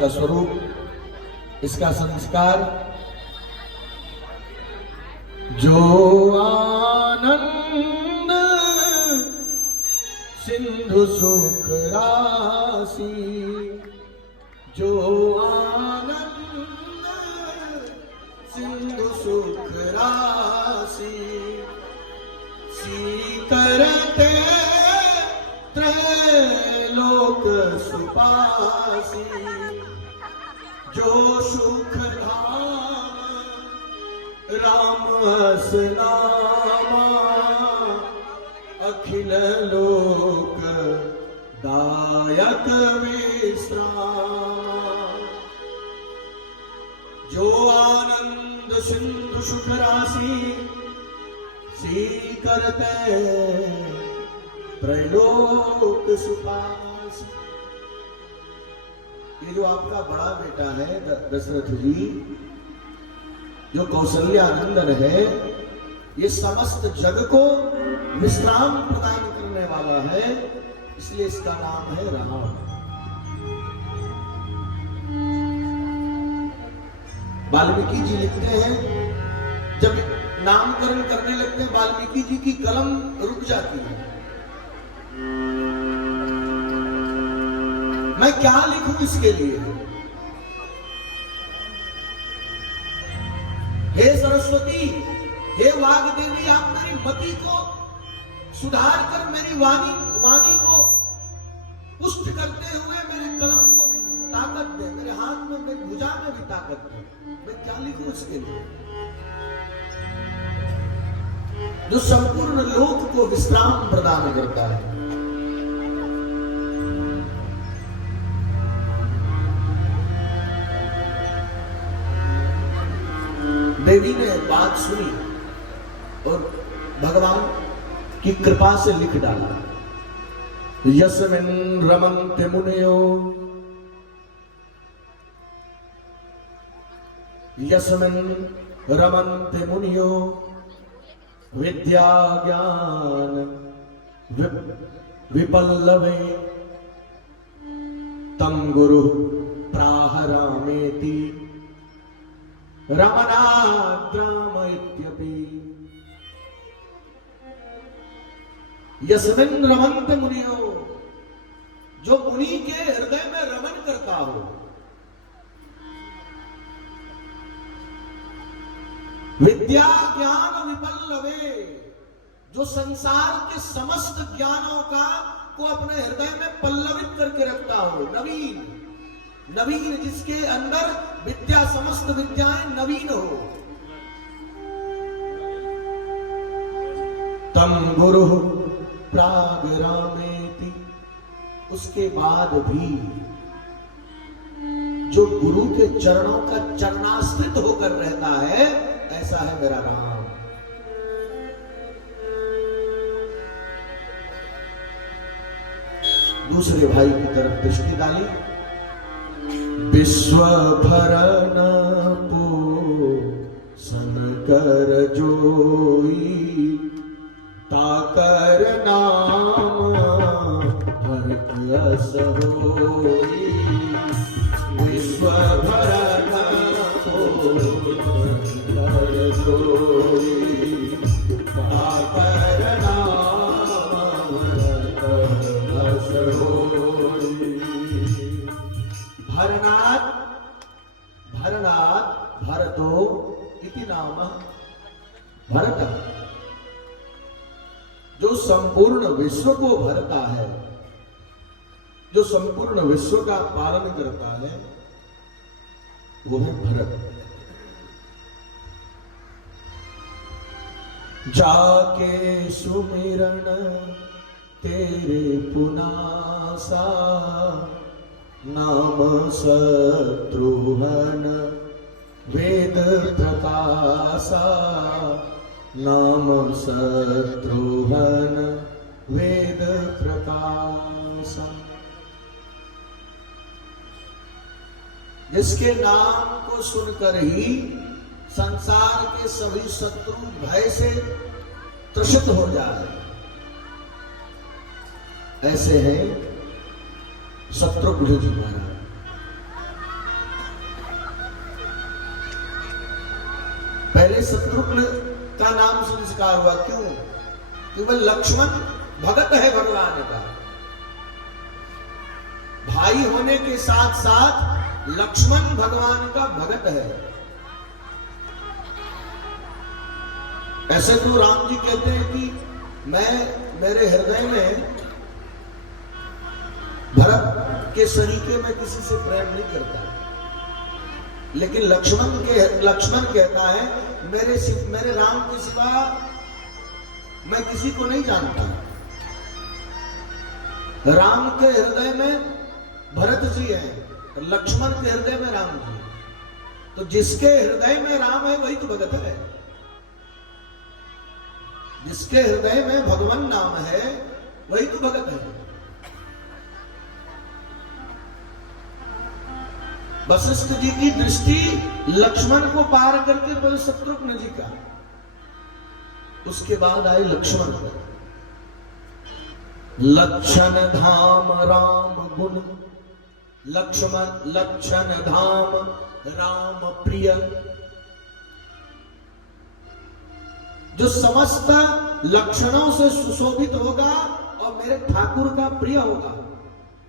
का स्वरूप, इसका संस्कार, जो आनंद सिंधु सुख राशि, जो आनंद सिंधु सुख राशि, सीकरते त्रैलोक सुपासी, जो सुख धाम राम नामा, अखिल लोक दायक विश्राम, जो आनंद सिंधु सुख राशि, सीकरते त्रैलोक सुपासी। ये जो आपका बड़ा बेटा है दशरथ जी, जो कौशल्यानंदन है, ये समस्त जग को विश्राम प्रदान करने वाला है, इसलिए इसका नाम है राम। वाल्मीकि जी लिखते हैं, जब नामकरण करने लगते हैं वाल्मीकि जी की कलम रुक जाती है। मैं क्या लिखूं इसके लिए? हे सरस्वती, हे वाग्देवी, आप मेरी मति को सुधार कर मेरी वाणी को पुष्ट करते हुए मेरे कलम को भी ताकत दे, मेरे हाथ में, मेरी भुजा में भी ताकत दे। मैं क्या लिखूं इसके लिए? जो संपूर्ण लोक को विश्राम प्रदान करता है। देवी ने बात सुनी और भगवान की कृपा से लिख डाला, यस्मिन् रमन्ते मुनयो, यस्मिन् रमन्ते मुनयो, विद्या ज्ञान विपल्लवे, तं गुरु प्राह रामेति रमणाद्राम इत्यपि। यस्मिन् रमन्ते मुनियो, जो मुनि के हृदय में रमन करता हो, विद्या ज्ञान विपल्लवे, जो संसार के समस्त ज्ञानों को अपने हृदय में पल्लवित करके रखता हो, नवीन नवीन, जिसके अंदर विद्या, समस्त विद्याएं नवीन हो। तम गुरु प्राग रामेति, उसके बाद भी जो गुरु के चरणों का चरणाश्रित होकर रहता है, ऐसा है मेरा राम। दूसरे भाई की तरफ दृष्टि डाली, विश्व भरन पोषण कर जोई, ताकर नाम भरत अस होई, विश्व भरन पोषण कर जोई, ताकर नाम भरत अस होई। भरनाथ भरनाथ भरतो इति नाम भरत, जो संपूर्ण विश्व को भरता है, जो संपूर्ण विश्व का पालन करता है, वो है भरत। जाके सुमिरन तेरे पुनासा, नाम शत्रुघ्न वेद प्रकाशा, नाम शत्रुघ्न वेद प्रकाशा। जिसके नाम को सुनकर ही संसार के सभी शत्रु भय से त्रसित हो जाए, ऐसे हैं शत्रुघ्न जी महाराज। पहले शत्रुघ्न का नाम संस्कार हुआ। क्यों? केवल लक्ष्मण भगत है भगवान का। भाई होने के साथ साथ लक्ष्मण भगवान का भगत है। ऐसे तो राम जी कहते हैं कि मेरे हृदय में भरत के सरीके में किसी से प्रेम नहीं करता, लेकिन लक्ष्मण कहता है मेरे राम के सिवा मैं किसी को नहीं जानता। राम के हृदय में भरत जी है, लक्ष्मण के हृदय में राम जी। तो जिसके हृदय में राम है वही तो भगत है। जिसके हृदय में भगवान नाम है वही तो भगत है। वशिष्ठ जी की दृष्टि लक्ष्मण को पार करके बोले शत्रुघ्न जी का, उसके बाद आए लक्ष्मण पर। लक्षण धाम राम गुण, लक्षण धाम राम प्रिय, जो समस्त लक्षणों से सुशोभित होगा और मेरे ठाकुर का प्रिय होगा।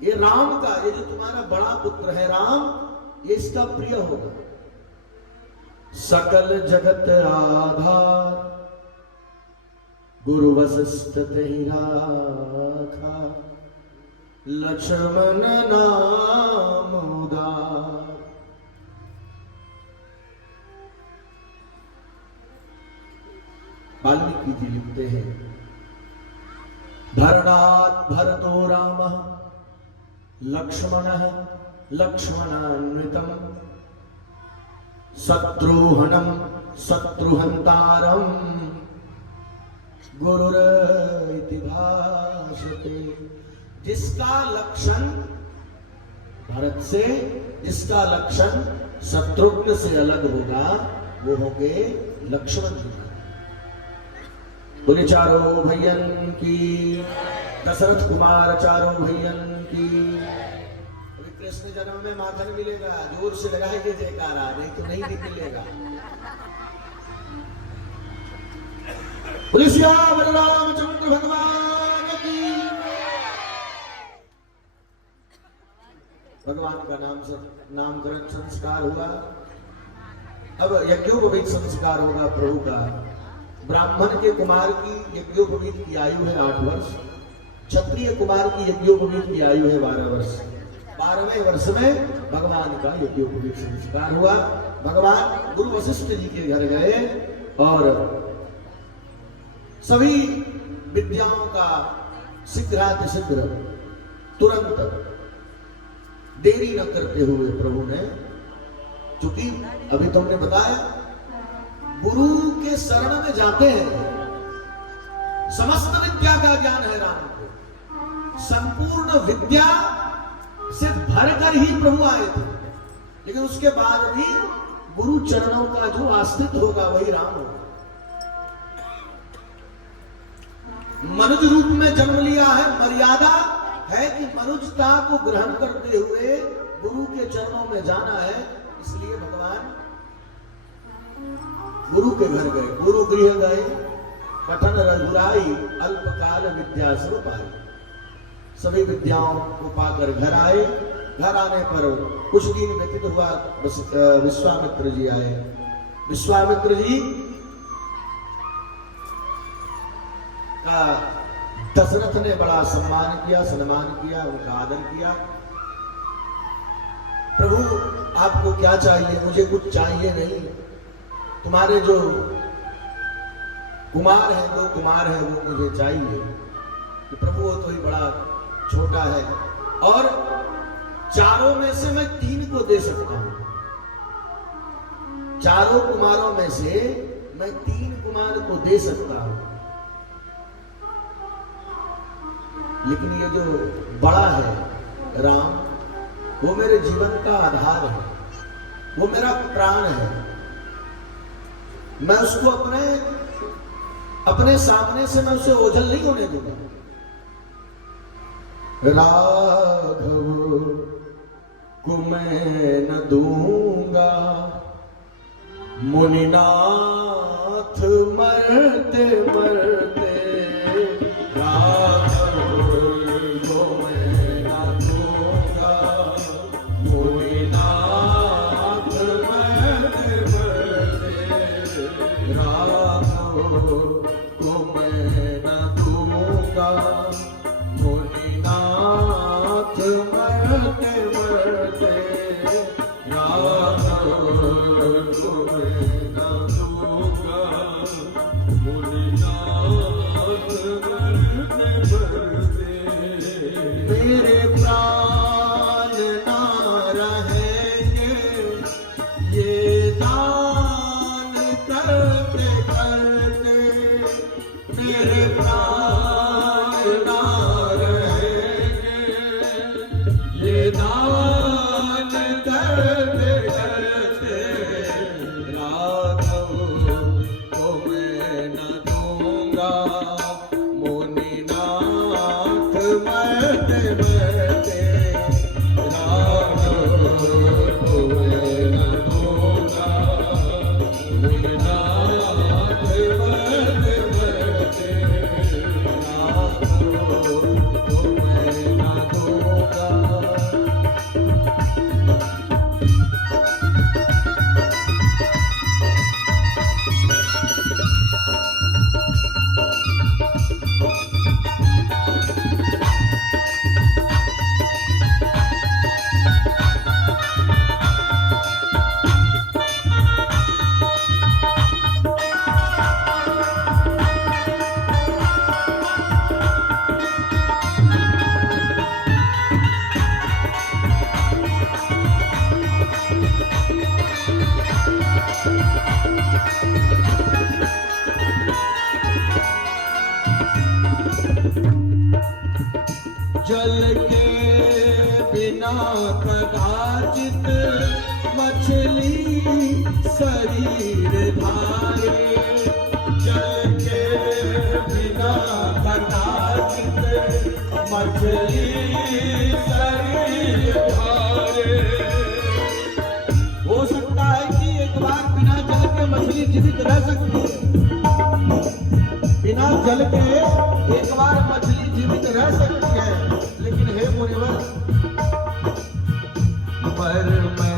ये राम का, ये जो तुम्हारा बड़ा पुत्र है राम, ये इसका प्रिय होगा। सकल जगत आधार गुरु वशिष्ठ तेहि राखा, लक्ष्मण नाम उदार। वाल्मीकि जी लिखते हैं, धरणात् भरतो रामः लक्ष्मणः लक्ष्मणान्वितम्, शत्रुहनम् शत्रुहन्तारम् गुरुरिति भाषते। जिसका लक्षण भरत से, जिसका लक्षण शत्रुघ्न से अलग होगा, वो होंगे लक्ष्मण जी। बोले चारों भैयन की, दशरथ कुमार चारों भैयन की। कृष्ण जन्म में माखन मिलेगा, जोर से लगाएंगे जयकारा, नहीं तो नहीं निकलेगा। बोले श्याम रामचंद्र भगवान की। भगवान का नामकरण संस्कार हुआ। अब यज्ञोपवीत संस्कार होगा प्रभु का। ब्राह्मण के कुमार की यज्ञोपवीत की आयु है 8 वर्ष, क्षत्रिय कुमार की यज्ञोपवीत की आयु है 12 वर्ष। 12वें वर्ष में भगवान का यज्ञोपवीत संस्कार हुआ। भगवान गुरु वशिष्ठ जी के घर गए और सभी विद्याओं का शीघ्रातिशीघ्र तुरंत देरी न करते हुए प्रभु ने, चूंकि अभी तुमने बताया गुरु के शरण में जाते हैं, समस्त विद्या का ज्ञान है राम को, संपूर्ण विद्या से भरकर ही प्रभु आए थे, लेकिन उसके बाद भी गुरु चरणों का जो आश्रित होगा वही राम होगा। मनुज रूप में जन्म लिया है, मर्यादा है कि मनुजता को ग्रहण करते हुए गुरु के चरणों में जाना है। इसलिए भगवान गुरु के घर गए, गुरु गृह गए, पठन रघुराई अल्पकाल विद्या सब पाई। सभी विद्याओं को पाकर घर आए। घर आने पर कुछ दिन व्यतीत हुआ, विश्वामित्र जी आए। विश्वामित्र जी का दशरथ ने बड़ा सम्मान किया, सन्मान किया, उनका आदर किया। प्रभु आपको क्या चाहिए? मुझे कुछ चाहिए नहीं, तुम्हारे जो कुमार है, 2 कुमार है, वो मुझे चाहिए। कि प्रभु वो तो ही बड़ा छोटा है और चारों में से मैं 3 को दे सकता हूं। चारों कुमारों में से मैं 3 कुमार को दे सकता हूं, लेकिन ये जो बड़ा है राम, वो मेरे जीवन का आधार है, वो मेरा प्राण है। मैं उसको अपने सामने से मैं उसे ओझल नहीं होने दूंगा। राघव को मैं न दूंगा मुनिनाथ मरते मरते राघव को मैं ना दूंगा। मुनिनाथ मरते मरते राघव को मैं ना दूंगा। मुनिनाथ मरते मरते राघव को मैं ना दूंगा। मुनिनाथ मरते मरते मेरे प्राण ना रहेंगे ये दान करते करते। मेरे प्राण ना रहेंगे ये दान करते करते। राघव को मैं न दूंगा। मुनिनाथ मरते मरते राघव को मैं न दूंगा। मुनिनाथ मरते मरते राघव को मैं न दूंगा। जल के बिना कदाचित मछली शरीर धारे। जल के बिना कदाचित मछली शरीर धारे। हो सकता है कि एक बार बिना जल के मछली जीवित रह सकती है। बिना जल के एक बार मछली जीवित रह सकती है, लेकिन हे मुनिवर पर मैं